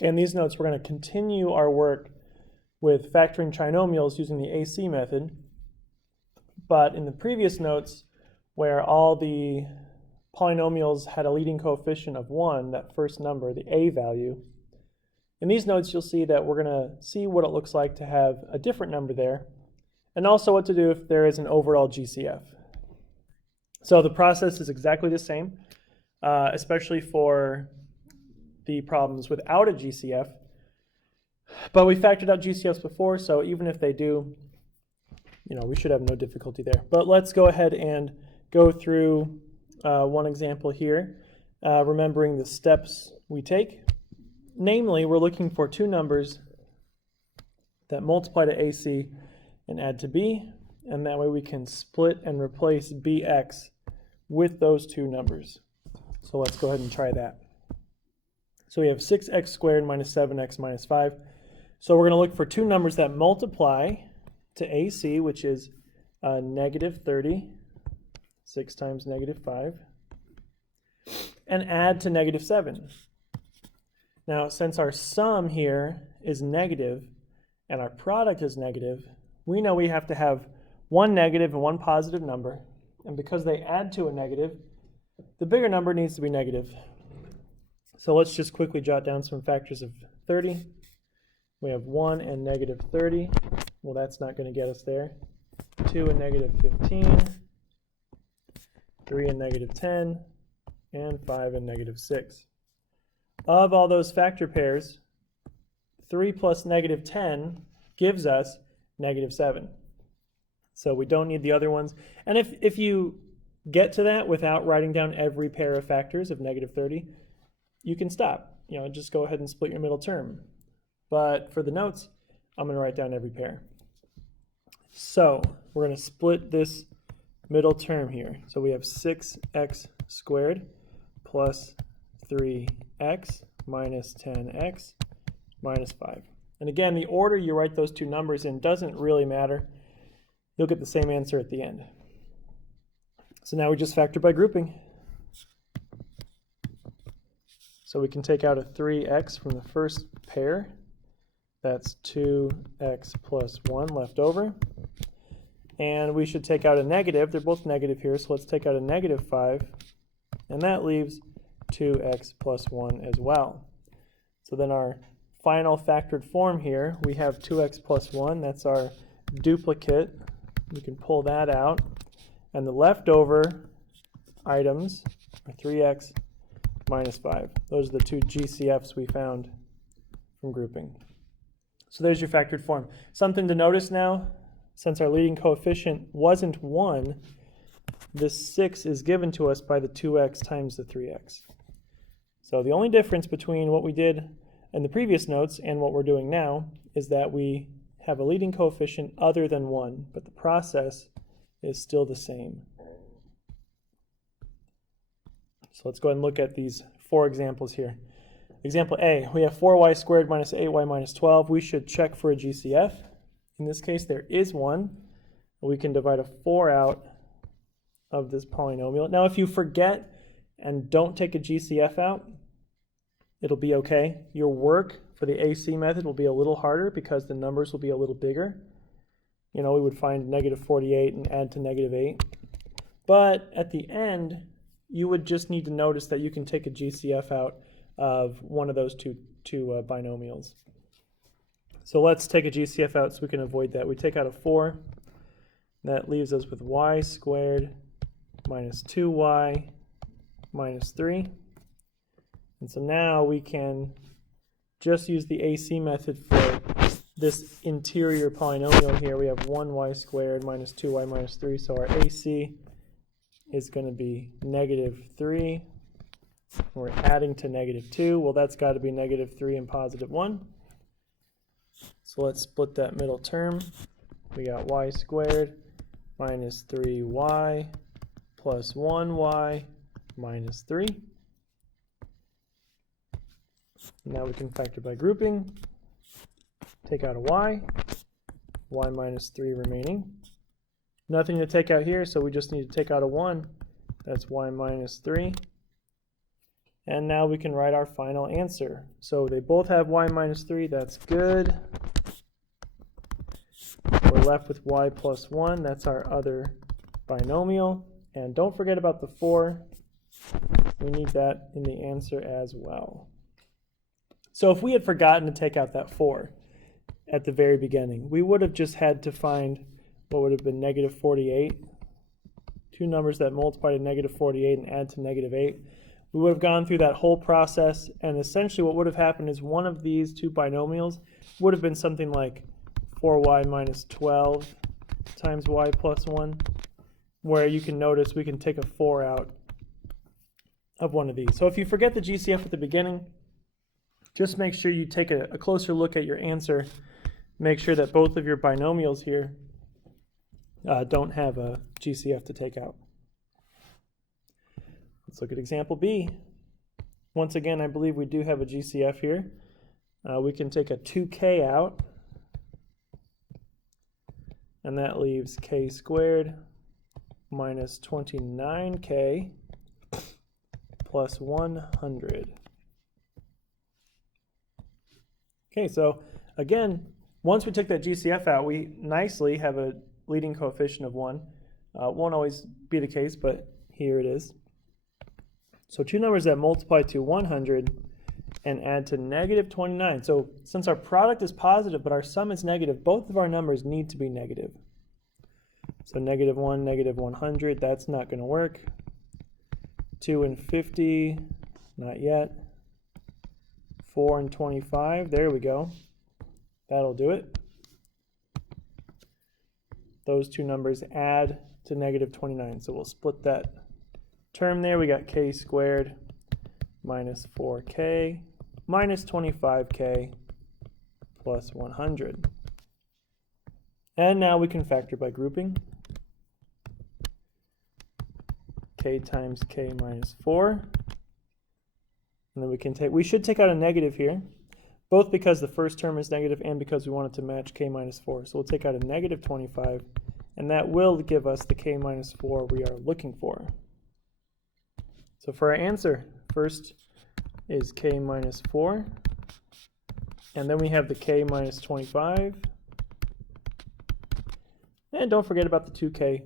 Okay, in these notes, we're going to continue our work with factoring trinomials using the AC method. But in the previous notes, where all the polynomials had a leading coefficient of 1, that first number, the a value, in these notes you'll see that we're going to see what it looks like to have a different number there, and also what to do if there is an overall GCF. So the process is exactly the same, especially for the problems without a GCF. But we factored out GCFs before, so even if they do, we should have no difficulty there. But let's go ahead and go through one example here, remembering the steps we take. Namely, we're looking for two numbers that multiply to AC and add to B, and that way we can split and replace BX with those two numbers. So let's go ahead and try that. So we have 6x squared minus 7x minus 5. So we're going to look for two numbers that multiply to AC, which is negative 30, 6 times negative 5, and add to negative 7. Now, since our sum here is negative and our product is negative, we know we have to have one negative and one positive number. And because they add to a negative, the bigger number needs to be negative. So let's just quickly jot down some factors of 30. We have 1 and negative 30. Well, that's not going to get us there. 2 and negative 15. 3 and negative 10. And 5 and negative 6. Of all those factor pairs, 3 plus negative 10 gives us negative 7. So we don't need the other ones. And if you get to that without writing down every pair of factors of negative 30, you can stop. Just go ahead and split your middle term. But for the notes, I'm going to write down every pair. So we're going to split this middle term here. So we have 6x squared plus 3x minus 10x minus 5. And again, the order you write those two numbers in doesn't really matter. You'll get the same answer at the end. So now we just factor by grouping. So we can take out a 3x from the first pair. That's 2x plus 1 left over. And we should take out a negative. They're both negative here, so let's take out a negative 5. And that leaves 2x plus 1 as well. So then our final factored form here, we have 2x plus 1. That's our duplicate. We can pull that out. And the leftover items are 3x minus 5. Those are the two GCFs we found from grouping. So there's your factored form. Something to notice now, since our leading coefficient wasn't 1, this 6 is given to us by the 2x times the 3x. So the only difference between what we did in the previous notes and what we're doing now is that we have a leading coefficient other than 1, but the process is still the same. So let's go ahead and look at these 4 examples here. Example A, we have 4y squared minus 8y minus 12. We should check for a GCF. In this case, there is one. We can divide a 4 out of this polynomial. Now, if you forget and don't take a GCF out, it'll be okay. Your work for the AC method will be a little harder because the numbers will be a little bigger. We would find negative 48 and add to negative 8. But at the end, you would just need to notice that you can take a GCF out of one of those two binomials. So let's take a GCF out so we can avoid that. We take out a 4. That leaves us with y squared minus 2y minus 3. And so now we can just use the AC method for this interior polynomial here. We have 1y squared minus 2y minus 3. So our AC is going to be negative 3. We're adding to negative 2. Well, that's got to be negative 3 and positive 1. So let's split that middle term. We got y squared minus 3y plus 1y minus 3. Now we can factor by grouping. Take out a y minus 3 remaining. Nothing to take out here, so we just need to take out a 1. That's y minus 3. And now we can write our final answer. So they both have y minus 3, that's good. We're left with y plus 1, that's our other binomial. And don't forget about the 4. We need that in the answer as well. So if we had forgotten to take out that 4 at the very beginning, we would have just had to find what would have been negative 48. Two numbers that multiply to negative 48 and add to negative 8. We would have gone through that whole process, and essentially what would have happened is one of these two binomials would have been something like 4y minus 12 times y plus 1, where you can notice we can take a 4 out of one of these. So if you forget the GCF at the beginning, just make sure you take a closer look at your answer. Make sure that both of your binomials here don't have a GCF to take out. Let's look at example B. Once again, I believe we do have a GCF here. We can take a 2k out, and that leaves k squared minus 29k plus 100. Okay, so again, once we took that GCF out, we nicely have a leading coefficient of 1. Won't always be the case, but here it is. So two numbers that multiply to 100 and add to negative 29. So since our product is positive but our sum is negative, both of our numbers need to be negative. So negative 1, negative 100, that's not going to work. 2 and 50, not yet. 4 and 25, there we go. That'll do it. Those two numbers add to negative 29. So we'll split that term there. We got k squared minus 4k minus 25k plus 100. And now we can factor by grouping. K times k minus 4. And then we should take out a negative here, both because the first term is negative and because we want it to match k minus 4. So we'll take out a negative 25, and that will give us the k minus 4 we are looking for. So for our answer, first is k minus 4, and then we have the k minus 25. And don't forget about the 2k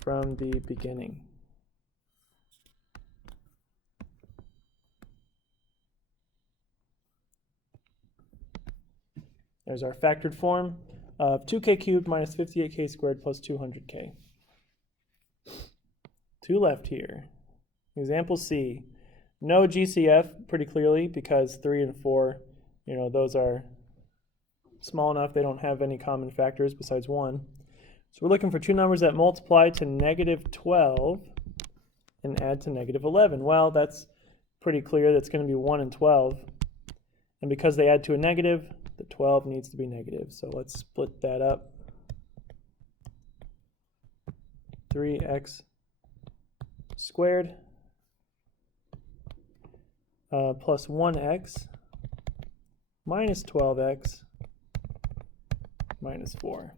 from the beginning. There's our factored form of 2k cubed minus 58k squared plus 200k. Two left here. Example C. No GCF pretty clearly because 3 and 4, those are small enough they don't have any common factors besides 1. So we're looking for two numbers that multiply to negative 12 and add to negative 11. Well, that's pretty clear. That's going to be 1 and 12. And because they add to a negative, the 12 needs to be negative. So let's split that up. 3x squared plus 1x minus 12x minus 4.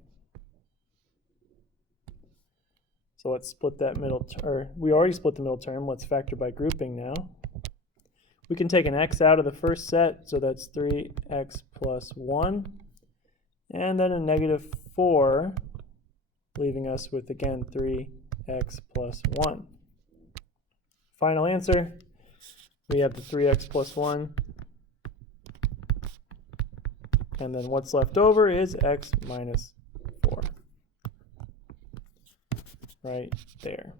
So let's split that middle term. We already split the middle term. Let's factor by grouping now. We can take an x out of the first set, so that's 3x plus 1. And then a negative 4, leaving us with, again, 3x plus 1. Final answer, we have the 3x plus 1. And then what's left over is x minus 4. Right there.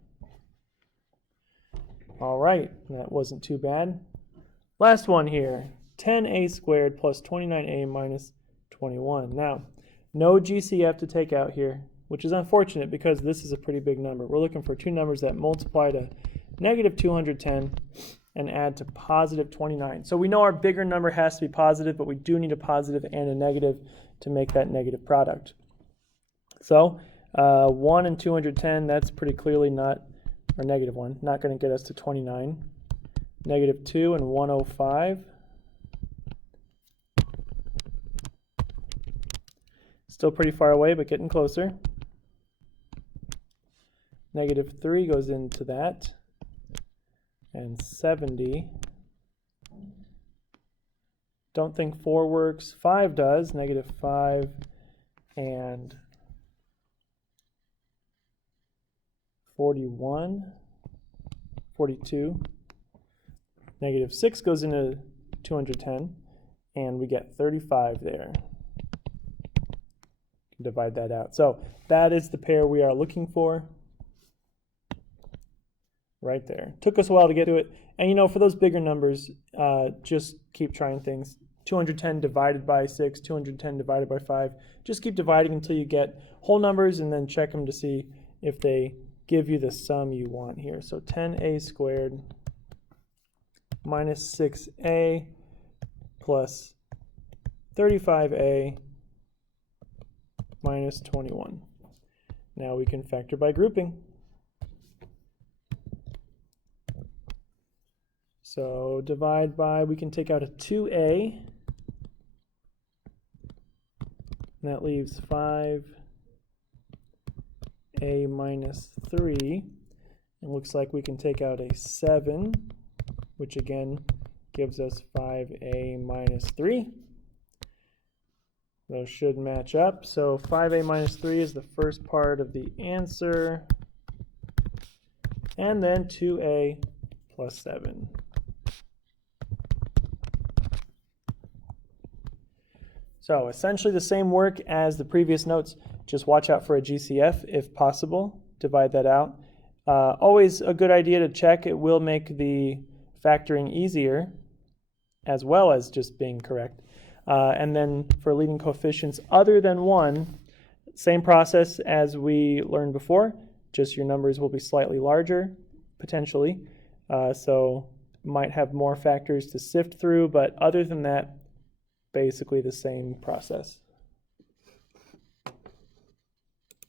All right, that wasn't too bad. Last one here, 10a squared plus 29a minus 21. Now, no GCF to take out here, which is unfortunate because this is a pretty big number. We're looking for two numbers that multiply to negative 210 and add to positive 29. So we know our bigger number has to be positive, but we do need a positive and a negative to make that negative product. So 1 and 210, that's pretty clearly not, or negative 1, not going to get us to 29. Negative 2 and 105. Still pretty far away, but getting closer. Negative 3 goes into that. And 70 Don't think 4 works. 5 does. Negative 5 and 41, 42. Negative 6 goes into 210, and we get 35 there. Divide that out. So that is the pair we are looking for. Right there. Took us a while to get to it. And you know, for those bigger numbers, just keep trying things. 210 divided by 6, 210 divided by 5. Just keep dividing until you get whole numbers and then check them to see if they give you the sum you want here. So 10a squared minus 6a plus 35a minus 21. Now we can factor by grouping. So divide by, we can take out a 2a, and that leaves 5a minus 3. It looks like we can take out a 7, which again gives us 5a minus 3. Those should match up. So 5a minus 3 is the first part of the answer. And then 2a plus 7. So essentially the same work as the previous notes. Just watch out for a GCF if possible. Divide that out. Always a good idea to check. It will make the factoring easier as well as just being correct. And then for leading coefficients other than 1, same process as we learned before, just your numbers will be slightly larger, potentially. So might have more factors to sift through, but other than that, basically the same process.